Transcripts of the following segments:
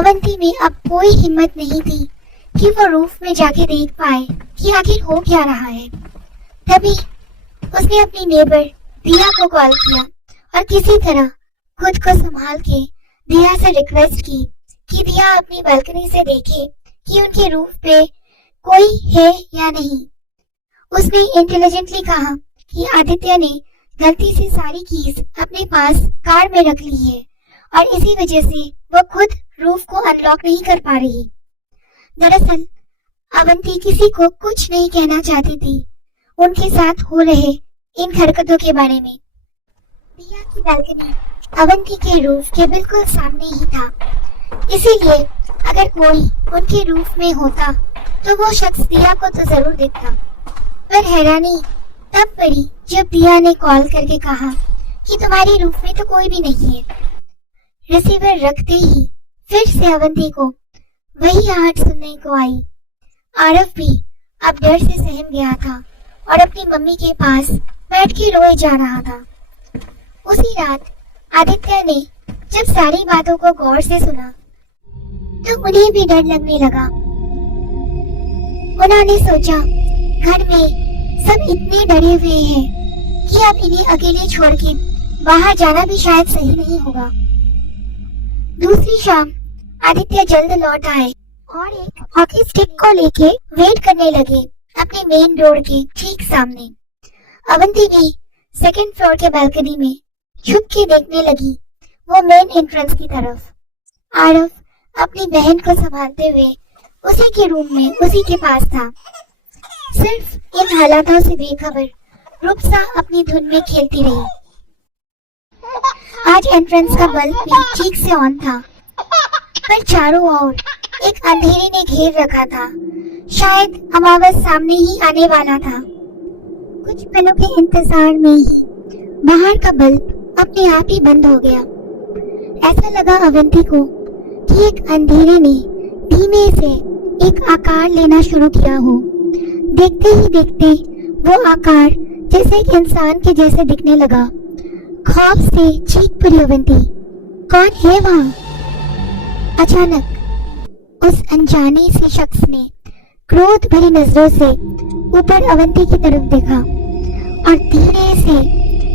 अवंती में अब कोई हिम्मत नहीं थी कि वो रूफ में जाके देख पाए कि आखिर हो क्या रहा है। तभी उसने अपनी नेबर दिया को कॉल किया और किसी तरह खुद को संभाल के दिया से रिक्वेस्ट की कि दिया अपनी बालकनी से देखे कि उनके रूफ पे कोई है या नहीं। उसने इंटेलिजेंटली कहा कि आदित्य ने गलती से सारी कीज अपने पास कार में रख ली है और इसी वजह से वो खुद रूफ को अनलॉक नहीं कर पा रही। दरअसल अवंती किसी को कुछ नहीं कहना चाहती थी उनके साथ हो रहे इन हरकतों के बारे में। दिया की बालकनी अवंती के रूफ के बिल्कुल सामने ही था, इसीलिए अगर कोई उनके रूफ में होता तो वो शख्स दिया को तो जरूर दिखता। पर हैरानी तब पड़ी जब दिया ने कॉल करके कहा कि तुम्हारे रूफ में तो कोई भी नहीं है। रिसीवर रखते ही फिर से अवंती को वही आहट सुनने को आई। आरफ भी अब डर से सहम गया था और अपनी मम्मी के पास बैठ के रोए जा रहा था। उसी रात आदित्य ने जब सारी बातों को गौर से सुना तो उन्हें भी डर लगने लगा। उन्होंने सोचा घर में सब इतने डरे हुए हैं कि अब इन्हें अकेले छोड़ के बाहर जाना भी शायद सही नहीं होगा। दूसरी शाम आदित्य जल्द लौट आए और एक हॉकी स्टिक को लेके वेट करने लगे अपने मेन रोड के ठीक सामने। अवंती भी सेकंड फ्लोर के बालकनी में छुप के देखने लगी वो मेन एंट्रेंस की तरफ। आरफ अपनी बहन को संभालते हुए उसी के रूम में उसी के पास था, सिर्फ इन हालातों से बेखबर रुपसा अपनी धुन में खेलती रही। आज एंट्रेंस का बल्ब भी ठीक से ऑन था, पर चारों ओर एक अंधेरे ने घेर रखा था। शायद अमावस सामने ही आने वाला था। कुछ पलों के इंतजार में ही बाहर का बल्ब अपने आप ही बंद हो गया। ऐसा लगा अवंती को कि एक अंधेरे ने धीमे से एक आकार लेना शुरू किया हो। देखते ही देखते वो आकार जैसे एक इंसान के जैसे दिखने लगा। खौफ से चीख पड़ी अवंती, कौन है वहाँ? अचानक उस अनजाने से शख्स ने क्रोध भरी नजरों से ऊपर अवंती की तरफ देखा और धीरे से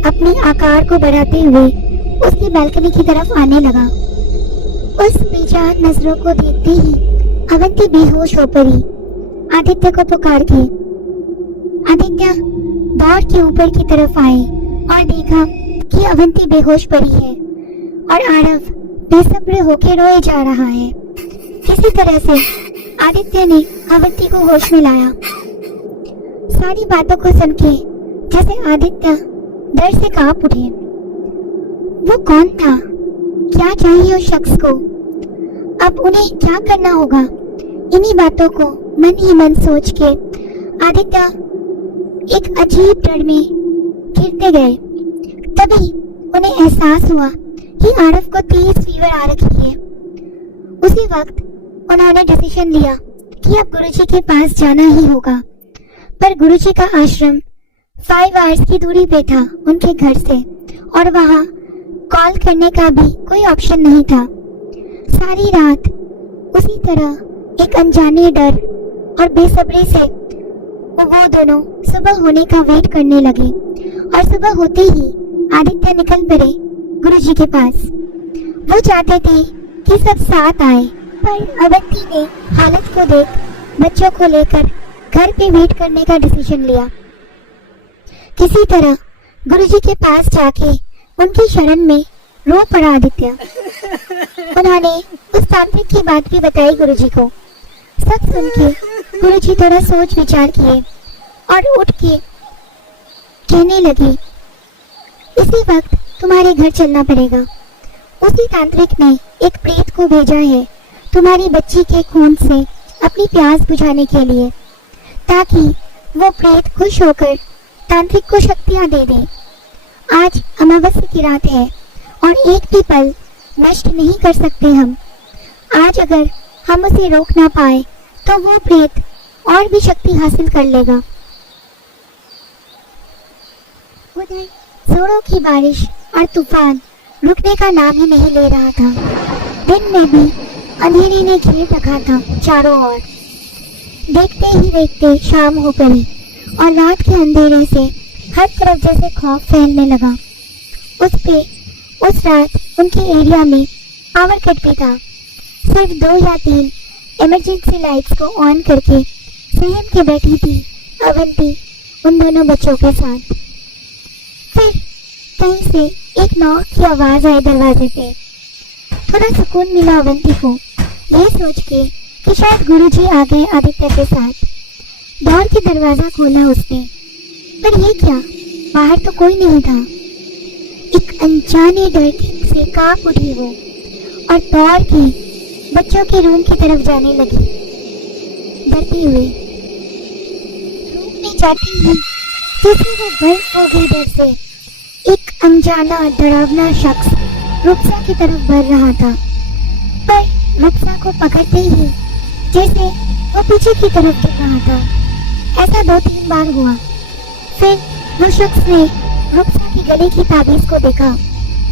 अपने आकार को बढ़ाते हुए उसकी बालकनी की तरफ आने लगा। उस बेजान नजरों को देखते ही अवंती बेहोश हो पड़ी। आदित्य को पुकार के आदित्य दौड़ के ऊपर की तरफ आए और देखा कि अवंती बेहोश पड़ी है और आरव बेसब्र होकर रोए जा रहा है। किसी तरह से आदित्य ने अवंती को होश में लाया। सारी बातों को सुन के जैसे आदित्य डर से कांप उठे। वो कौन था? क्या चाहिए उस शख्स को? अब उन्हें क्या करना होगा? इन्हीं बातों को मन ही मन सोच के आदित्य एक अजीब डर में घिरते गए। तभी उन्हें एहसास हुआ कि आरव को तेज फीवर आ रखी है। उसी वक्त उन्होंने डिसीजन लिया कि अब गुरुजी के पास जाना ही होगा। पर गुरुजी का आश्रम 5 आवर्स की दूरी पे था उनके घर से और वहाँ कॉल करने का भी कोई ऑप्शन नहीं था। सारी रात उसी तरह एक अनजाने डर और बेसब्री से वो दोनों सुबह होने का वेट करने लगे और सुबह होते ही आदित्य निकल पड़े गुरुजी के पास। वो चाहते थे कि सब साथ आए, पर अवंती ने हालत को देख बच्चों को लेकर घर पे वेट करने का डिसीजन लिया। किसी तरह गुरुजी के पास जाके उनकी शरण में रो पड़ा आदित्य। उन्होंने उस तांत्रिक की बात भी बताई गुरुजी को। सब सुन के गुरुजी थोड़ा सोच विचार किए और उठ के कहने लगे, इसी वक्त तुम्हारे घर चलना पड़ेगा। उसी तांत्रिक ने एक प्रेत को भेजा है तुम्हारी बच्ची के खून से अपनी प्यास बुझाने के लिए, ताकि वो प्रेत खुश होकर तांत्रिक को शक्तियां दे दे। आज अमावस्या की रात है और एक भी पल नष्ट नहीं कर सकते हम। आज अगर हम उसे रोक ना पाए तो वो प्रेत और भी शक्ति हासिल कर लेगा। उधर जोरों की बारिश और तूफान रुकने का नाम ही नहीं ले रहा था। दिन में भी अंधेरे ने घेर रखा था चारों ओर। देखते ही देखते शाम हो पड़ी और रात के अंधेरे से हर तरफ जैसे खौफ फैलने लगा। उस रात उनके एरिया में पावर कट भी था। सिर्फ 2 या 3 इमरजेंसी लाइट्स को ऑन करके सहम के बैठी थी अवंती उन दोनों बच्चों के साथ। फिर कहीं से एक नॉक की आवाज आई दरवाजे पे। थोड़ा सुकून मिला अवंती को, यह सोच के कि शायद गुरुजी आ गए आदित्य के साथ। दौड़ के दरवाजा खोला उसने, पर ये क्या, बाहर तो कोई नहीं था। एक अनजाने डर से कांप उठी वो और दौड़ के बच्चों के रूम की तरफ जाने लगी। डरती हुई रूम में जाती हुई जैसे वो बर्फ हो गई डर से। एक अनजाना डरावना शख्स रुक्सा की तरफ बढ़ रहा था, पर रुक्सा को पकड़ते ही जैसे वो पीछे की तरफ गिर रहा था। ऐसा 2-3 बार हुआ। फिर वो शख्स ने रुक्सा की गले की ताबीज को देखा।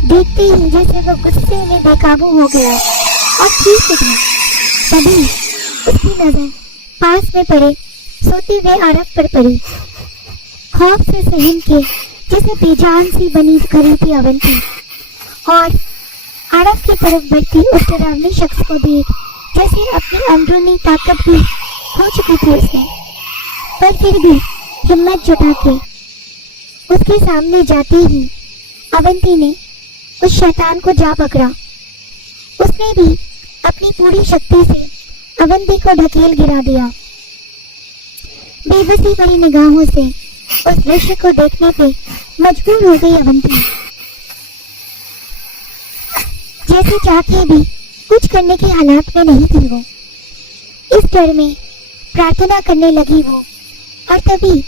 देखते ही जैसे वो गुस्से में बेकाबू हो गया और चीख उठा। तभी उसकी नजर पास में पड़े सोते हुए आरव पर पड़ी। खौफ से सहम के जैसे बेजान सी बनी खड़ी थी अवंती, और आरव की तरफ बढ़ती उस डरावने शख्स को देख जैसे अपनी अंदरूनी ताकत भी खो चुकी थी उसने, पर फिर भी हिम्मत जुटा के उसके सामने जाते ही अवंती ने उस शैतान को जा पकड़ा। उसने भी अपनी पूरी शक्ति से अवंती को ढकेल गिरा दिया। बेबसी भरी निगाहों से उस दृश्य को देखने पे मजबूर हो गई अवंती। जैसे चाह के भी कुछ करने के हालात में नहीं थी वो। इस डर में प्रार्थना करने लगी वो, और तभी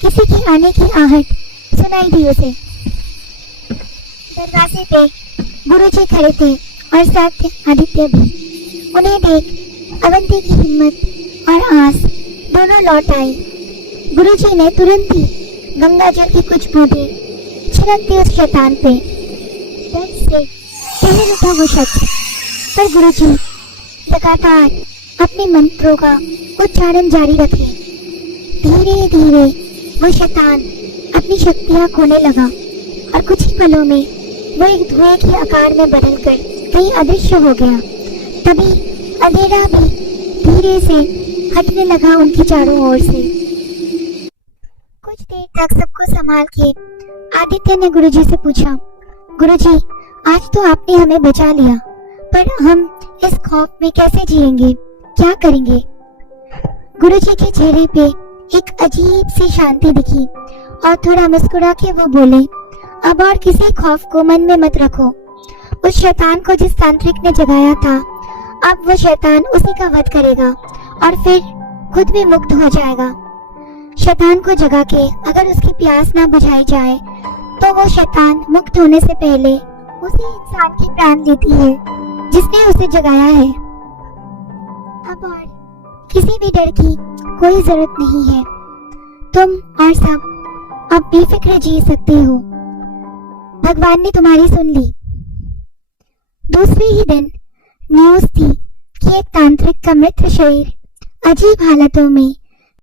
किसी के आने की आहट सुनाई दी उसे। दरवाजे पे गुरुजी खड़े थे और साथ थे आदित्य भी। उन्हें देख अवंती की हिम्मत और आस दोनों लौट आई। गुरुजी ने तुरंत ही गंगा जल की कुछ बूंदे छिड़क दी उस शैतान पे। डर से टहल उठा वो शख्स, पर गुरुजी लगातार अपने मंत्रों का उच्चारण जारी रखे। धीरे धीरे वो शैतान अपनी शक्तियां खोने लगा और कुछ ही पलों में वो एक धुएं के आकार में बदलकर कहीं अदृश्य हो गया। तभी अंधेरा भी धीरे से हटने लगा उनकी चारों ओर से। कुछ देर तक सबको संभाल के आदित्य ने गुरुजी से पूछा, गुरुजी आज तो आपने हमें बचा लिया, पर हम इस खौफ में कैसे जिएंगे, क्या करेंगे? गुरुजी के चेहरे पे एक अजीब सी शांति दिखी और थोड़ा मुस्कुरा के वो बोले, अब और किसी खौफ को मन में मत रखो। उस शैतान को जिस तांत्रिक ने जगाया था, अब वो शैतान उसी का वध करेगा और फिर खुद भी मुक्त हो जाएगा। शैतान को जगा के अगर उसकी प्यास ना बुझाई जाए तो वो शैतान मुक्त होने से पहले उसी इंसान की प्राण लेती है जिसने उसे जगाया है। अब और किसी भी डर की कोई जरूरत नहीं है। तुम और सब अब बेफिक्र जी सकते हो। भगवान ने तुम्हारी सुन ली। दूसरे ही दिन न्यूज थी कि एक तांत्रिक का मृत शरीर अजीब हालतों में